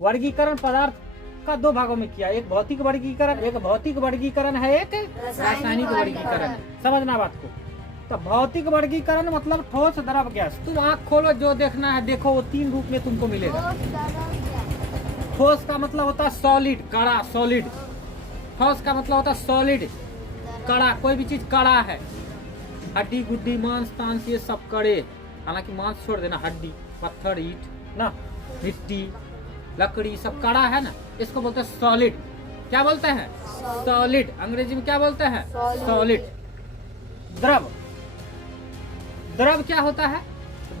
वर्गीकरण पदार्थ का दो भागों में किया, एक भौतिक वर्गीकरण, एक भौतिक वर्गीकरण है, एक रासायनिक वर्गीकरण है। समझना बात को। तो भौतिक वर्गीकरण मतलब ठोस, द्रव, गैस। तुम आँख खोलो, जो देखना है देखो, वो तीन रूप में तुमको मिलेगा। ठोस का मतलब होता है सॉलिड, कड़ा, सॉलिड। ठोस का मतलब होता है सॉलिड, कड़ा, कोई भी चीज कड़ा है। हड्डी गुड्डी मांस तांस ये सब कड़े, हालांकि मांस छोड़ देना, हड्डी, पत्थर, ईंट ना, मिट्टी, लकड़ी, सब कड़ा है ना, इसको बोलते हैं सॉलिड। क्या बोलते हैं? सॉलिड। अंग्रेजी में क्या बोलते हैं? सॉलिड। द्रव, द्रव क्या होता है?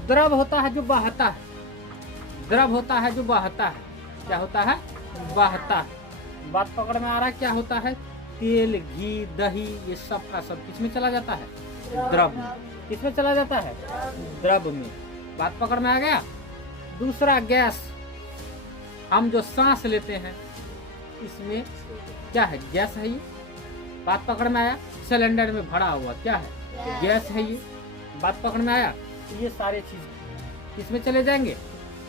द्रव होता है जो बहता है। द्रव होता है जो बहता है। क्या होता है? बहता है। बात पकड़ में आ रहा है? क्या होता है? तेल, घी, दही, ये सब का सब किसमें चला जाता है? द्रव में। किसमें चला जाता है? द्रव में। बात पकड़ में आ गया? दूसरा गैस, हम जो सांस लेते हैं इसमें क्या है? गैस है ये। बात पकड़ में आया? सिलेंडर में भरा हुआ क्या है? गैस है ये। बात पकड़ में आया? ये सारे चीज किसमें चले जाएंगे?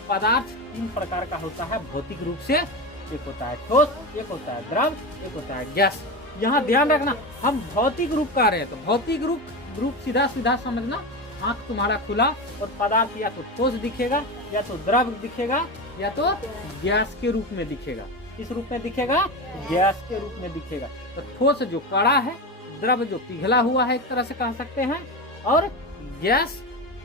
पदार्थ तीन प्रकार का होता है भौतिक रूप से, एक होता है ठोस, एक होता है द्रव, एक होता है गैस। यहाँ ध्यान रखना, हम भौतिक रूप कह रहे हैं तो भौतिक रूप सीधा सीधा समझना, आंख तुम्हारा खुला और पदार्थ या तो ठोस दिखेगा, या तो द्रव दिखेगा, या तो गैस के रूप में दिखेगा। किस रूप में दिखेगा? गैस के रूप में दिखेगा। तो ठोस जो कड़ा है, द्रव जो पिघला हुआ है एक तरह से कह सकते हैं, और गैस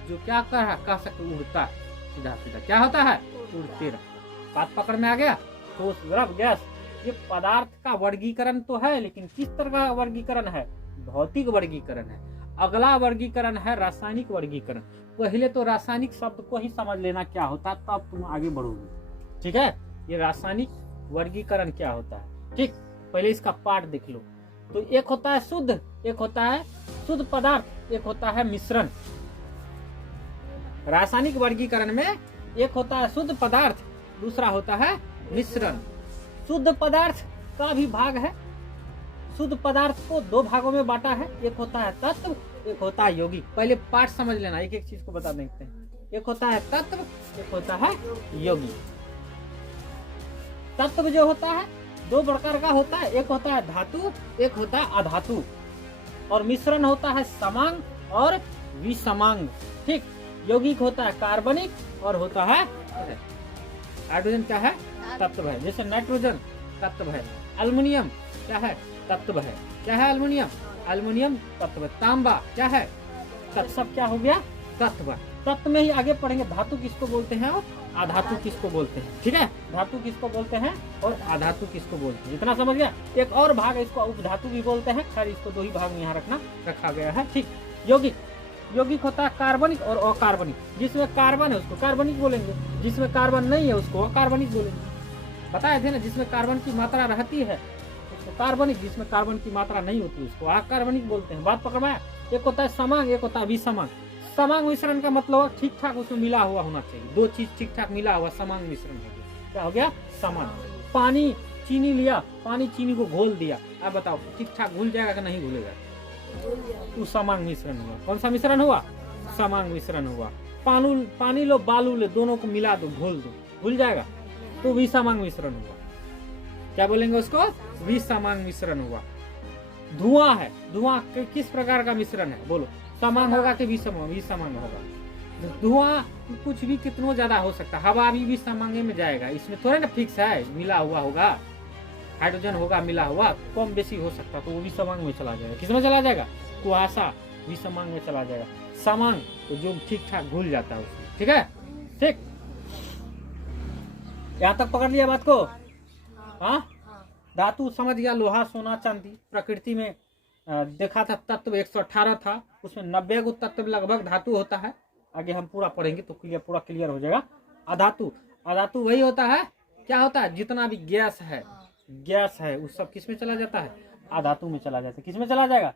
जो क्या कह सकते, उड़ता है सीधा सीधा। क्या होता है? उड़ते रहता। बात पकड़ में आ गया? ठोस, द्रव, गैस, ये पदार्थ का वर्गीकरण तो है, लेकिन किस तरह का वर्गीकरण है? भौतिक वर्गीकरण है। अगला वर्गीकरण है रासायनिक वर्गीकरण। पहले तो रासायनिक शब्द को ही समझ लेना क्या होता है, तब तुम आगे बढ़ोगे। ठीक है? ये रासायनिक वर्गीकरण क्या होता है, ठीक? पहले इसका पाठ देख लो। तो एक होता है शुद्ध, एक होता है शुद्ध पदार्थ, एक होता है मिश्रण। रासायनिक वर्गीकरण में एक होता है शुद्ध पदार्थ, दूसरा होता है मिश्रण। शुद्ध पदार्थ का भी भाग है। शुद्ध पदार्थ को दो भागों में बांटा है, एक होता है तत्व, एक होता है यौगिक। पहले पाठ समझ लेना, एक एक चीज को बता देते हैं। एक होता है तत्व, एक होता है यौगिक। तत्व जो होता है दो प्रकार का होता है, एक होता है धातु, एक होता है अधातु। और मिश्रण होता है समांग और विसमांग। ठीक? यौगिक होता है कार्बनिक और होता है हाइड्रोजन क्या है? तत्व है। जैसे नाइट्रोजन तत्व है, अल्युमिनियम क्या है? तत्व है। क्या है? अल्युमिनियम, अल्युमिनियम तत्व। तांबा क्या है? तत्व। सब क्या हो गया? तत्व। तत्व में ही आगे पढ़ेंगे धातु किसको बोलते हैं और अधातु किसको बोलते हैं। ठीक है? धातु किसको बोलते हैं और अधातु किसको बोलते हैं, इतना समझ गया। एक और भाग इसको उपधातु भी बोलते हैं, खैर इसको दो ही भाग में यहाँ रखा गया है। ठीक? यौगिक, यौगिक होता है कार्बनिक और अकार्बनिक। जिसमें कार्बन है उसको कार्बनिक बोलेंगे, जिसमें कार्बन नहीं है उसको अकार्बनिक बोलेंगे। बताए थे ना, जिसमें कार्बन की मात्रा रहती है उसको कार्बनिक, जिसमें कार्बन की मात्रा नहीं होती उसको अकार्बनिक बोलते हैं। बात पकड़ में आया? एक होता है समांग, एक होता है विसमांग। समांग मिश्रण का मतलब ठीक ठाक उसमें मिला हुआ होना चाहिए, दो चीज ठीक ठाक मिला हुआ समांग मिश्रण हो गया। क्या हो गया? समांग। पानी चीनी लिया, पानी चीनी को घोल दिया, अब बताओ ठीक ठाक घुल जाएगा कि नहीं घुलेगा? तो समांग मिश्रण हुआ। कौन सा मिश्रण हुआ? समांग मिश्रण हुआ। पानी लो, बालू लो, दोनों को मिला दो, घोल दो, घुल जाएगा, तो विसमांग मिश्रण हुआ। क्या बोलेंगे उसको? विसमांग मिश्रण हुआ। धुआं है, धुआं किस प्रकार का मिश्रण है बोलो? समांग होगा कि विसमांग होगा? धुआं कुछ भी कितना ज्यादा हो सकता है, हवा भी समांगे में जाएगा, इसमें थोड़ा ना फिक्स है, मिला हुआ होगा। हाइड्रोजन होगा मिला हुआ, कम बेसी हो सकता, तो वो विसमांग में चला जाएगा। किसमें चला जाएगा? कुहासा विसमांग में चला जाएगा। समांग तो जो ठीक ठाक घुल जाता है उसमें। ठीक है? ठीक, यहाँ तक पकड़ लिया बात को? हाँ, धातु समझ गया, लोहा, सोना, चांदी। प्रकृति में देखा था तत्व 118 था, उसमें 90 को तत्व लगभग धातु होता है। आगे हम पूरा पढ़ेंगे तो पूरा क्लियर हो जाएगा। अधातु, अधातु वही होता है, क्या होता है? जितना भी गैस है उस सब किस में चला जाता है? अधातु में चला जाता है। किस में चला जाएगा?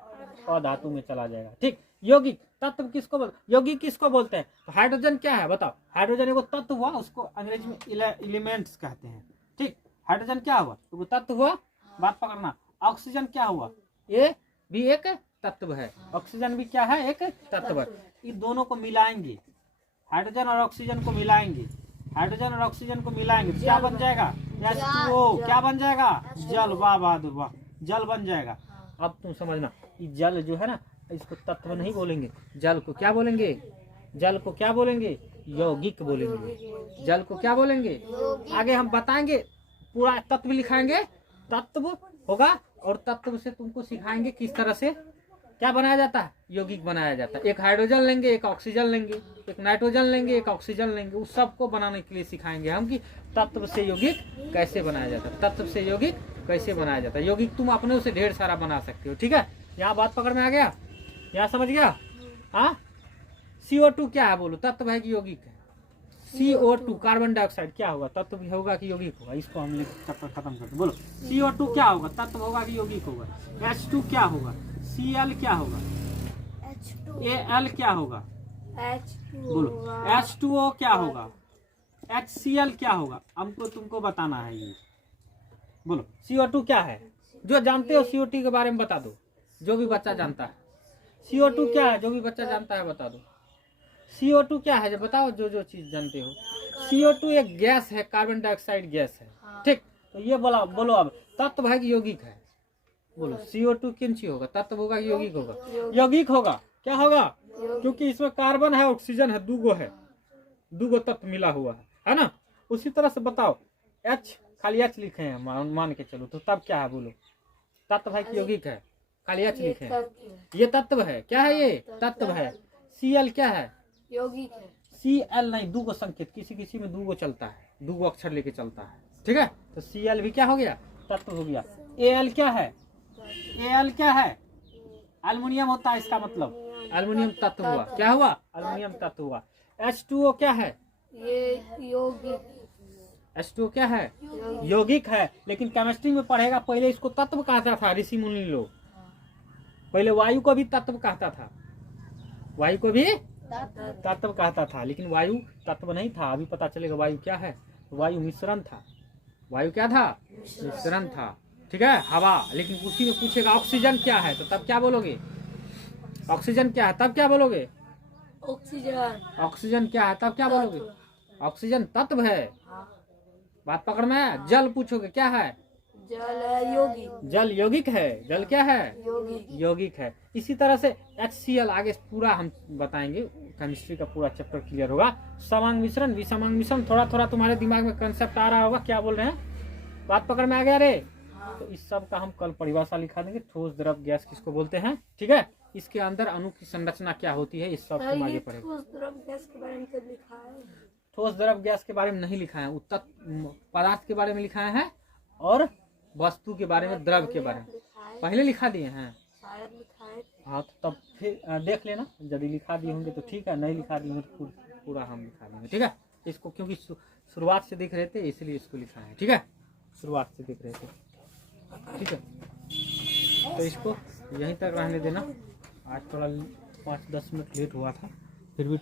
अधातु में चला जाएगा। ठीक? यौगिक, तत्व किसको बोलते? यौगिक किसको बोलते हैं? तो हाइड्रोजन क्या है बताओ? हाइड्रोजन एगो तत्व हुआ, उसको अंग्रेजी में एलिमेंट्स कहते हैं। ठीक? हाइड्रोजन क्या हुआ? तो वो तत्व हुआ। बात पकड़ना। ऑक्सीजन क्या हुआ? ये भी एक तत्व है। ऑक्सीजन भी क्या है? एक तत्व है। इन दोनों को मिलाएंगे, हाइड्रोजन और ऑक्सीजन को मिलाएंगे हाइड्रोजन और ऑक्सीजन को मिलाएंगे तो क्या बन जाएगा? H2O। क्या बन जाएगा? जल। वाह बहादुर वाह, जल बन जाएगा। अब तुम समझना, ये जल जो है ना, इसको तत्व नहीं बोलेंगे, जल को क्या बोलेंगे? जल को क्या बोलेंगे? यौगिक बोलेंगे। जल को क्या बोलेंगे? आगे हम बताएंगे, पूरा तत्व लिखाएंगे, तत्व होगा और तत्व से तुमको सिखाएंगे किस तरह से क्या बनाया जाता है, यौगिक बनाया जाता है। एक हाइड्रोजन लेंगे, एक ऑक्सीजन लेंगे, एक नाइट्रोजन लेंगे, एक ऑक्सीजन लेंगे, उस सबको बनाने के लिए सिखाएंगे हम कि तत्व से यौगिक कैसे बनाया जाता है, तत्व से यौगिक कैसे बनाया जाता है। यौगिक तुम अपने से ढेर सारा बना सकते हो। ठीक है, यहाँ बात पकड़ में आ गया? यहाँ समझ गया? हाँ, CO2 क्या है बोलो, तत्व है कि यौगिक है? CO2 कार्बन डाइऑक्साइड क्या होगा, तत्व भी होगा कि यौगिक होगा? इसको हम चैप्टर खत्म करते। बोलो, CO2 क्या होगा, तत्व होगा कि यौगिक होगा? H2 क्या होगा? Cl क्या होगा? Al क्या होगा? बोलो, H2O क्या होगा? HCl क्या होगा? हमको तुमको बताना है ये। बोलो, CO2 क्या है? जो जानते हो CO2 के बारे में बता दो, जो भी बच्चा जानता है। CO2 क्या है, जो भी बच्चा जानता है बता दो। CO2 क्या है, जब बताओ जो जो चीज जानते हो। CO2 एक गैस है, कार्बन डाइऑक्साइड गैस है। ठीक, तो ये बोलो अब तत्व है कि यौगिक है? बोलो, CO2 किन चीज होगा, तत्व होगा कि यौगिक होगा? यौगिक होगा। क्या होगा? क्योंकि इसमें कार्बन है, ऑक्सीजन है, दूगो है, दूगो तत्व मिला हुआ है ना। उसी तरह से बताओ, H खाली H लिखे हैं, मान के चलो, तो तब क्या है बोलो, तत्व है कि यौगिक है? खाली H लिखे हैं, ये तत्व है। क्या है ये? तत्व है। Cl क्या है? यौगिक है। Cl नहीं, दूगो संकेत, किसी किसी में दूगो चलता है, दूगो अक्षर लेके चलता है। ठीक है, तो Cl भी क्या हो गया, तत्व हो गया। Al क्या है? Al क्या है? एल्युमिनियम होता है, इसका मतलब एल्युमिनियम तत्व हुआ। क्या हुआ? एल्युमिनियम तत्व हुआ। H2O क्या है? ये यौगिक। H2O क्या है? यौगिक है। लेकिन केमिस्ट्री में पढ़ेगा, पहले इसको तत्व कहता था ऋषि मुनि लोग। पहले वायु को भी तत्व कहता था, वायु को भी तत्व कहता था, लेकिन वायु तत्व नहीं था। अभी पता चलेगा वायु क्या है। वायु मिश्रण था। वायु क्या था? मिश्रण था। ठीक है, हवा। लेकिन उसी में पूछेगा ऑक्सीजन क्या है, तो तब क्या बोलोगे? ऑक्सीजन क्या है, तब क्या बोलोगे? ऑक्सीजन। ऑक्सीजन क्या है, तब क्या बोलोगे? ऑक्सीजन तत्व है। बात पकड़ में है? जल पूछोगे क्या है? जल यौगिक। जल यौगिक है। जल क्या है? यौगिक। यौगिक है। इसी तरह से HCl आगे पूरा हम बताएंगे, केमिस्ट्री का पूरा चैप्टर क्लियर होगा। समांग मिश्रण, विषमांग मिश्रण, थोड़ा थोड़ा तुम्हारे दिमाग में कंसेप्ट आ रहा होगा, क्या बोल रहे हैं, बात पकड़ में आ गया रे? तो इस सब का हम कल परिभाषा लिखा देंगे, ठोस द्रव गैस किसको बोलते हैं। ठीक है, इसके अंदर अणु की संरचना क्या होती है, इस सब तुम आगे पढ़ेंगे। ठोस द्रव गैस के बारे में तो लिखा है। ठोस द्रव गैस के बारे में नहीं लिखा है, पदार्थ के बारे में लिखा है और वस्तु के बारे में, द्रव के बारे में पहले लिखा दिए हैं। शायद लिखा है। हाँ, तो तब फिर देख लेना, यदि लिखा दिए होंगे तो ठीक है, नहीं लिखा दिए होंगे तो पूरा हम लिखा देंगे। ठीक है, इसको क्योंकि शुरुआत से दिख रहे थे इसलिए इसको लिखा है। ठीक है, शुरुआत से दिख रहे थे। ठीक है, तो इसको यहीं तक रहने देना। आज थोड़ा 5-10 मिनट लेट हुआ था, फिर भी